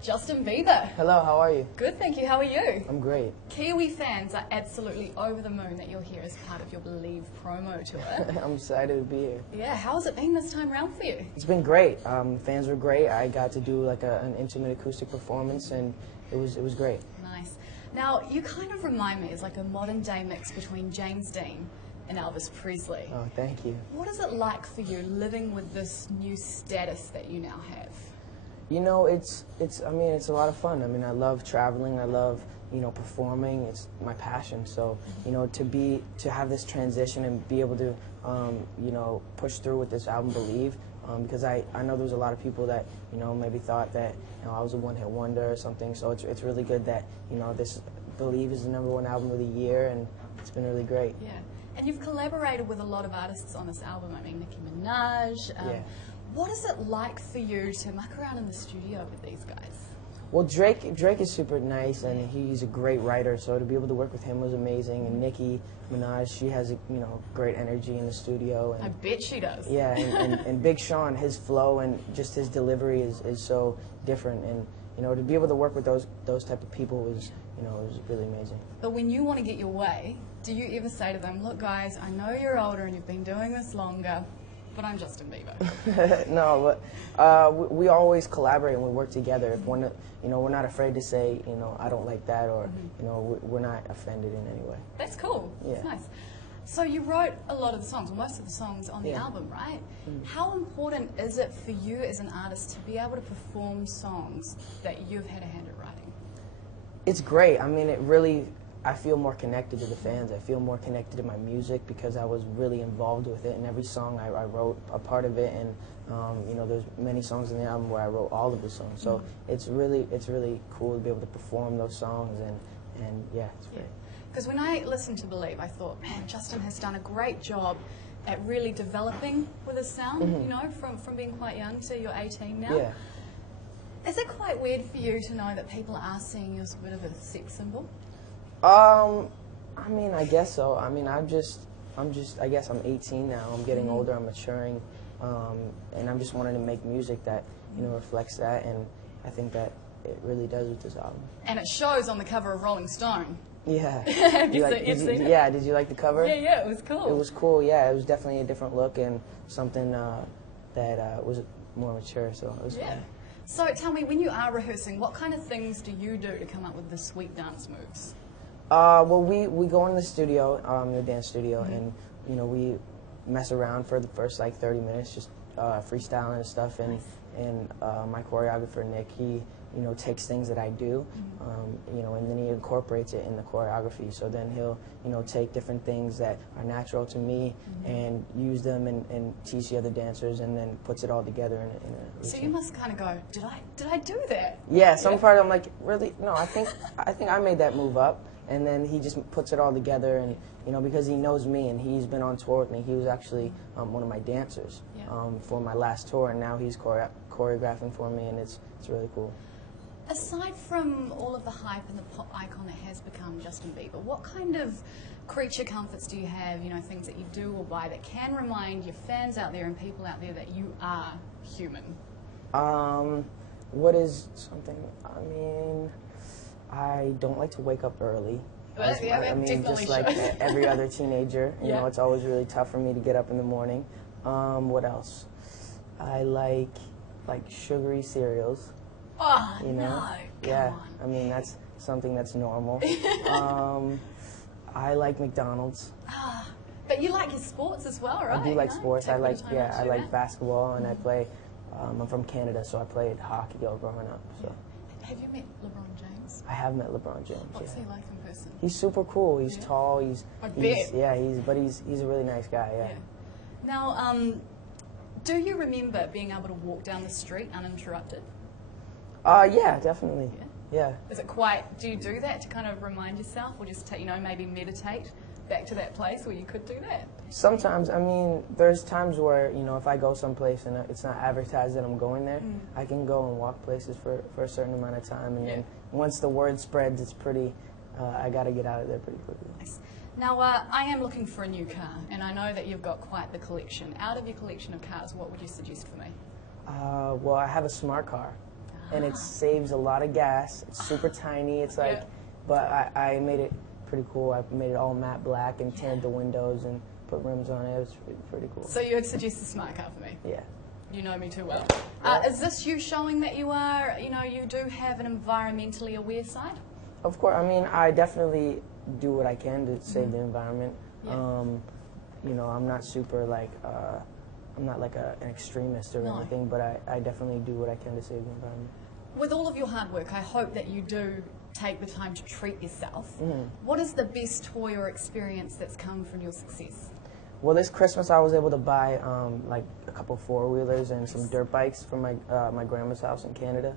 Justin Bieber. Hello, how are you? Good, thank you. How are you? I'm great. Kiwi fans are absolutely over the moon that you're here as part of your Believe promo tour. I'm excited to be here. Yeah, how's it been this time round for you? It's been great. Fans were great. I got to do like an intimate acoustic performance, and it was great. Nice. Now, you kind of remind me as like a modern day mix between James Dean and Elvis Presley. Oh, thank you. What is it like for you living with this new status that you now have? You know, it's a lot of fun. I mean, I love traveling. I love, performing. It's my passion. So, to have this transition and be able to, push through with this album, Believe, because I know there's a lot of people that, maybe thought that, I was a one-hit wonder or something. So it's really good that, this Believe is the #1 album of the year, and it's been really great. Yeah. And you've collaborated with a lot of artists on this album. I mean, Nicki Minaj. Yeah. What is it like for you to muck around in the studio with these guys? Well, Drake is super nice, and he's a great writer, so to be able to work with him was amazing. And Nicki Minaj, she has great energy in the studio. And I bet she does. Yeah, and Big Sean, his flow and just his delivery is so different, and to be able to work with those type of people was was really amazing. But when you want to get your way, do you ever say to them, "Look, guys, I know you're older and you've been doing this longer, but I'm Justin Bieber"? No, but we always collaborate and we work together. If one, we're not afraid to say, I don't like that, or we're not offended in any way. That's cool. Yeah. That's nice. So you wrote a lot of the songs, most of the songs on the album, right? How important is it for you as an artist to be able to perform songs that you've had a hand at writing? It's great. I mean, I feel more connected to the fans. I feel more connected to my music because I was really involved with it. And every song I wrote a part of it, and there's many songs in the album where I wrote all of the songs. So it's really cool to be able to perform those songs, and yeah, it's great. Because when I listened to Believe, I thought, man, Justin has done a great job at really developing with his sound. From being quite young to you're 18 now. Yeah. Is it quite weird for you to know that people are seeing you as a bit of a sex symbol? I mean, I guess so. I mean, I guess I'm 18 now. I'm getting older. I'm maturing, and I'm just wanting to make music that reflects that, and I think that it really does with this album. And it shows on the cover of Rolling Stone. Yeah. Have you seen it? Yeah. Did you like the cover? Yeah, it was cool. It was cool. Yeah, it was definitely a different look and something that was more mature. So it was fun. So tell me, when you are rehearsing, what kind of things do you do to come up with the sweet dance moves? Well, we go in the studio, the dance studio, and we mess around for the first like 30 minutes, just freestyling and stuff. And my choreographer Nick, he takes things that I do, and then he incorporates it in the choreography. So then he'll take different things that are natural to me and use them and teach the other dancers, and then puts it all together in a So you must kind of go, did I do that? Yeah, some part I'm like, really? No, I think I made that move up. And then he just puts it all together, and because he knows me and he's been on tour with me. He was actually one of my dancers for my last tour, and now he's choreographing for me, and it's really cool. Aside from all of the hype and the pop icon that has become Justin Bieber, what kind of creature comforts do you have, things that you do or buy that can remind your fans out there and people out there that you are human? What is something, I mean, I don't like to wake up early. I mean, just like every other teenager, it's always really tough for me to get up in the morning. What else? I like sugary cereals. Oh, no, come on. I mean, that's something that's normal. I like McDonald's. But you like your sports as well, right? I do like sports. I like basketball, and I play. I'm from Canada, so I played hockey all growing up. So. Have you met LeBron James? I have met LeBron James. What's he like in person? He's super cool. He's tall. He's a really nice guy. Yeah. Now, do you remember being able to walk down the street uninterrupted? Yeah, definitely. Yeah. Is it do you do that to kind of remind yourself, or just maybe meditate back to that place where you could do that? Sometimes. I mean, there's times where, if I go someplace and it's not advertised that I'm going there, I can go and walk places for a certain amount of time. And then once the word spreads, it's pretty, I got to get out of there pretty quickly. Nice. Now, I am looking for a new car, and I know that you've got quite the collection. Out of your collection of cars, what would you suggest for me? Well, I have a smart car. and it saves a lot of gas. It's super tiny. It's like, but I made it pretty cool. I made it all matte black and tinted the windows and put rims on it. It was pretty cool. So you would suggest the smart car for me? Yeah. You know me too well. Is this you showing that you are, you know, you do have an environmentally aware side? Of course. I mean, I definitely do what I can to save the environment. Yeah. You know, I'm not super like, I'm not like an extremist or anything, but I definitely do what I can to save the environment. With all of your hard work, I hope that you do take the time to treat yourself. What is the best toy or experience that's come from your success? Well, this Christmas I was able to buy like a couple four-wheelers and some dirt bikes from my grandma's house in Canada.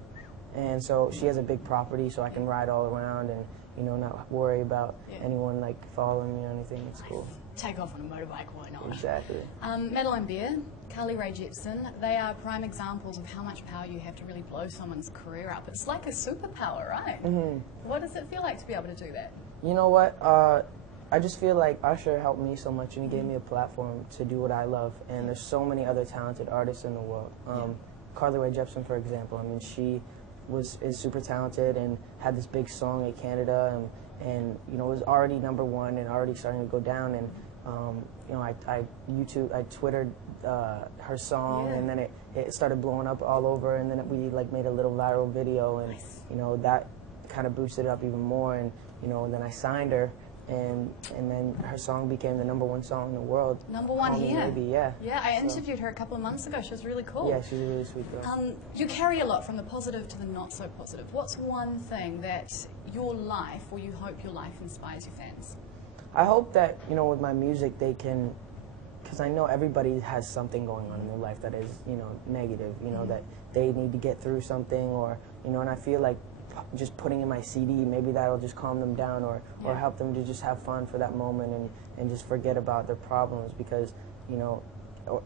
And so she has a big property, so I can ride all around and, you know, not worry about anyone like following me or anything. It's cool. Take off on a motorbike, why not? Exactly. Madeline Beer, Carly Rae Jepsen, they are prime examples of how much power you have to really blow someone's career up. It's like a superpower, right? What does it feel like to be able to do that? You know what? I just feel like Usher helped me so much, and he gave me a platform to do what I love. And there's so many other talented artists in the world. Carly Rae Jepsen, for example. I mean, she is super talented and had this big song in Canada, and you know, it was already #1 and already starting to go down. And you know, I Twittered her song, and then it started blowing up all over. And then we like made a little viral video, and you know, that kind of boosted it up even more. And you know, and then I signed her. And then her song became the #1 song in the world. #1 here? Maybe, yeah. Yeah, I interviewed her a couple of months ago. She was really cool. Yeah, she's a really sweet girl. You carry a lot from the positive to the not so positive. What's one thing that your life, or you hope your life, inspires your fans? I hope that, you know, with my music they can, because I know everybody has something going on in their life that is, you know, negative, you know, that they need to get through something, or, you know, and I feel like just putting in my CD, maybe that'll just calm them down, or help them to just have fun for that moment and just forget about their problems, because, you know,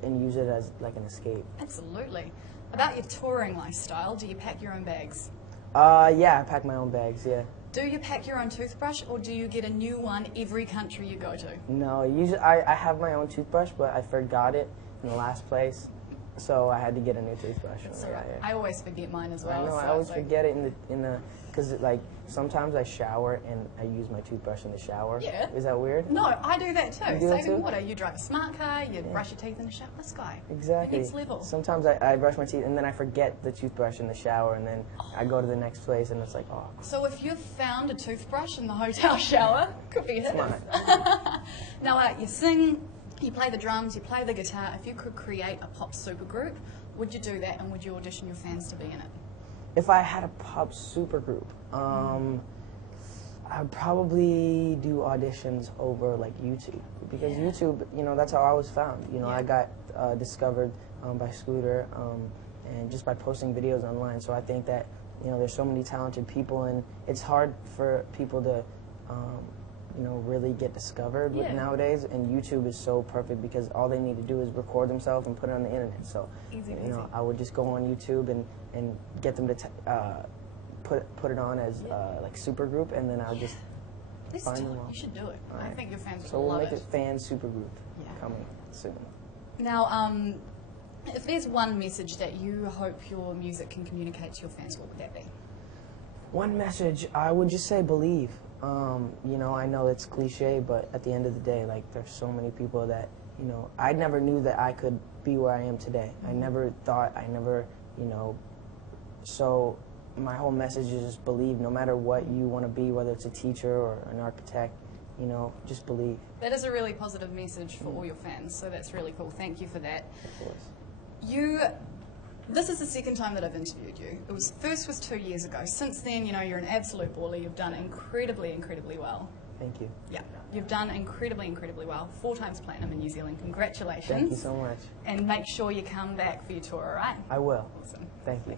and use it as like an escape. Absolutely. About your touring lifestyle, do you pack your own bags? Yeah, I pack my own bags, yeah. Do you pack your own toothbrush, or do you get a new one every country you go to? No, usually I have my own toothbrush, but I forgot it in the last place. So I had to get a new toothbrush. So I always forget mine as well. I know, so I always forget it in the, because like sometimes I shower and I use my toothbrush in the shower. Yeah. Is that weird? No, I do that too. You do that Saving too? water. You drive a smart car, you brush your teeth in the shower. This guy. Exactly. Next level. Sometimes I brush my teeth and then I forget the toothbrush in the shower, and then I go to the next place and it's like, oh. So if you've found a toothbrush in the hotel shower, could be his. Smart. Now you sing, you play the drums, you play the guitar. If you could create a pop supergroup, would you do that, and would you audition your fans to be in it? If I had a pop supergroup, I'd probably do auditions over like YouTube, because YouTube, you know, that's how I was found. You know, I got discovered by Scooter and just by posting videos online. So I think that, you know, there's so many talented people, and it's hard for people to you know, really get discovered nowadays, and YouTube is so perfect because all they need to do is record themselves and put it on the internet. So, you know, I would just go on YouTube and get them to put it on as like supergroup, and then I'll just find them all. You should do it. I think your fans would So we'll love make it fan supergroup coming soon. Now, if there's one message that you hope your music can communicate to your fans, what would that be? One message, I would just say believe. You know, I know it's cliche, but at the end of the day, like, there's so many people that, you know, I never knew that I could be where I am today. I never thought, you know, so my whole message is just believe. No matter what you want to be, whether it's a teacher or an architect, you know, just believe. That is a really positive message for all your fans, so that's really cool. Thank you for that. Of course. This is the second time that I've interviewed you. First was 2 years ago. Since then, you know, you're an absolute baller. You've done incredibly, incredibly well. Thank you. Yeah, you've done incredibly, incredibly well. 4 times platinum in New Zealand. Congratulations. Thank you so much. And make sure you come back for your tour, all right? I will. Awesome. Thank you.